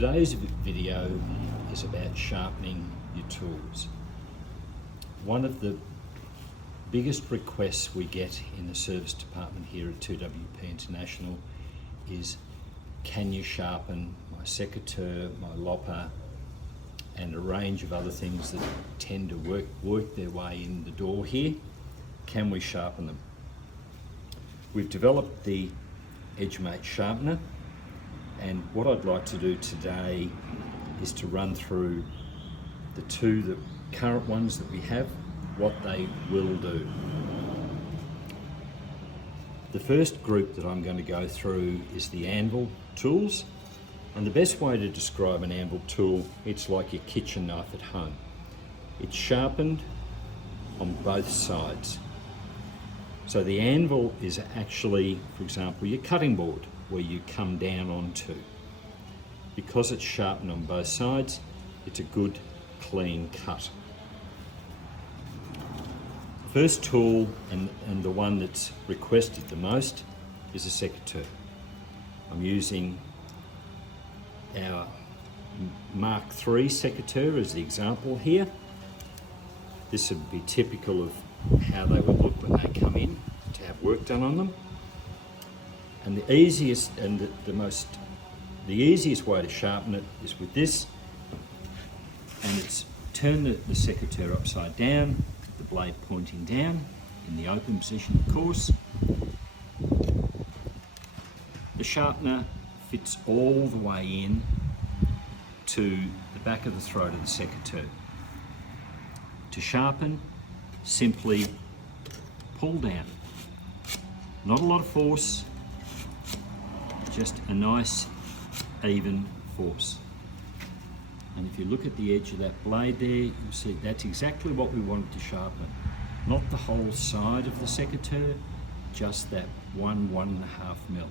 Today's video is about sharpening your tools. One of the biggest requests we get in the service department here at 2WP International is, can you sharpen my secateurs, my lopper, and a range of other things that tend to work their way in the door here? Can we sharpen them? We've developed the EdgeMate Sharpener, and what I'd like to do today is to run through the current ones that we have, what they will do. The first group that I'm going to go through is the Anvil tools, and the best way to describe an Anvil tool, it's like your kitchen knife at home. It's sharpened on both sides. So the Anvil is actually, for example, your cutting board where you come down onto. Because it's sharpened on both sides, it's a good, clean cut. First tool, and the one that's requested the most, is a secateur. I'm using our Mark III secateur as the example here. This would be typical of how they would look when they come in to have work done on them. And the easiest and the easiest way to sharpen it is with this, and it's turn the secateur upside down, the blade pointing down in the open position, of course. The sharpener fits all the way in to the back of the throat of the secateur. To sharpen, simply pull down. Not a lot of force, just a nice even force. And if you look at the edge of that blade there, you'll see that's exactly what we wanted to sharpen. Not the whole side of the secateur, just that 1.5 mil.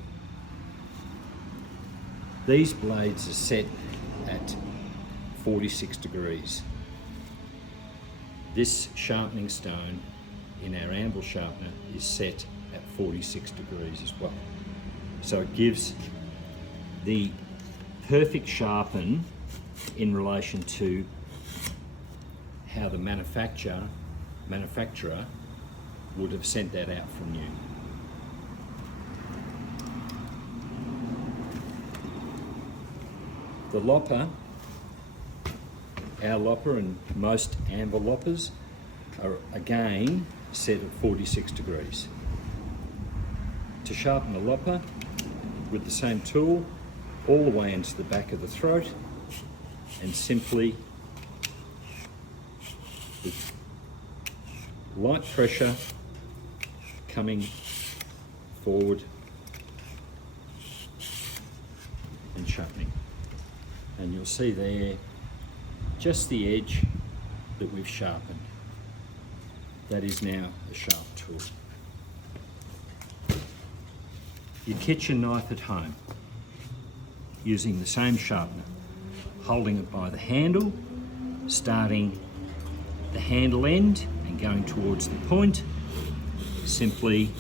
These blades are set at 46 degrees. This sharpening stone in our Anvil sharpener is set at 46 degrees as well. So it gives the perfect sharpen in relation to how the manufacturer would have sent that out from you. The lopper, our lopper and most Anvil loppers are again set at 46 degrees. To sharpen a lopper with the same tool all the way into the back of the throat, and simply with light pressure coming forward and sharpening. And you'll see there just the edge that we've sharpened. That is now a sharp tool. Your kitchen knife at home, using the same sharpener, holding it by the handle, starting the handle end and going towards the point, simply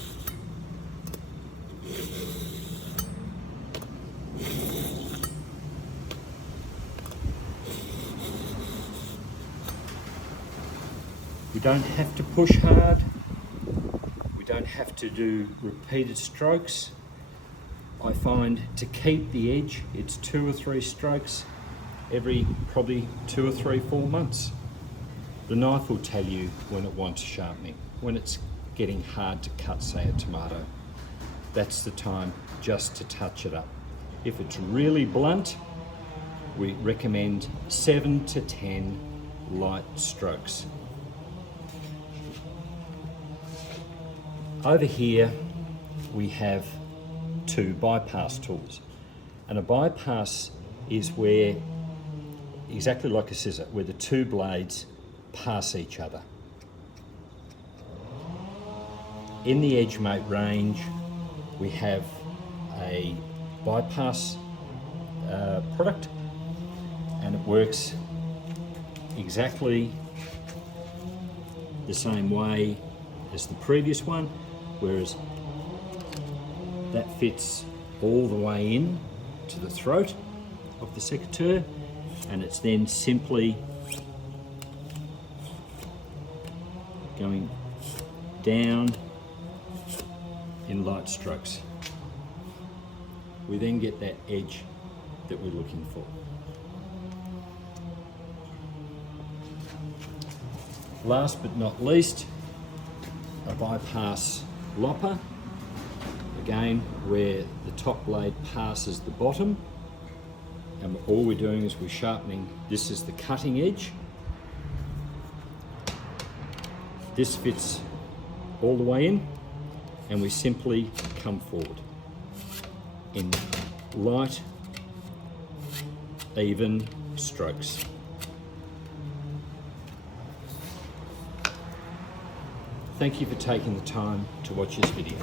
we don't have to push hard, we don't have to do repeated strokes. I find to keep the edge, it's 2 or 3 strokes every probably 2 or 3, 4 months. The knife will tell you when it wants sharpening, when it's getting hard to cut, say a tomato. That's the time just to touch it up. If it's really blunt, we recommend 7 to 10 light strokes. Over here we have 2 bypass tools, and a bypass is where, exactly like a scissor, where the 2 blades pass each other. In the EdgeMate range we have a bypass product, and it works exactly the same way as the previous one, whereas that fits all the way in to the throat, of the secateur, and it's then simply going down in light strokes. We then get that edge that we're looking for. Last but not least, a bypass lopper, again where the top blade passes the bottom, and all we're doing is we're sharpening. This is the cutting edge. This fits all the way in, and we simply come forward in light, even strokes. Thank you for taking the time to watch this video.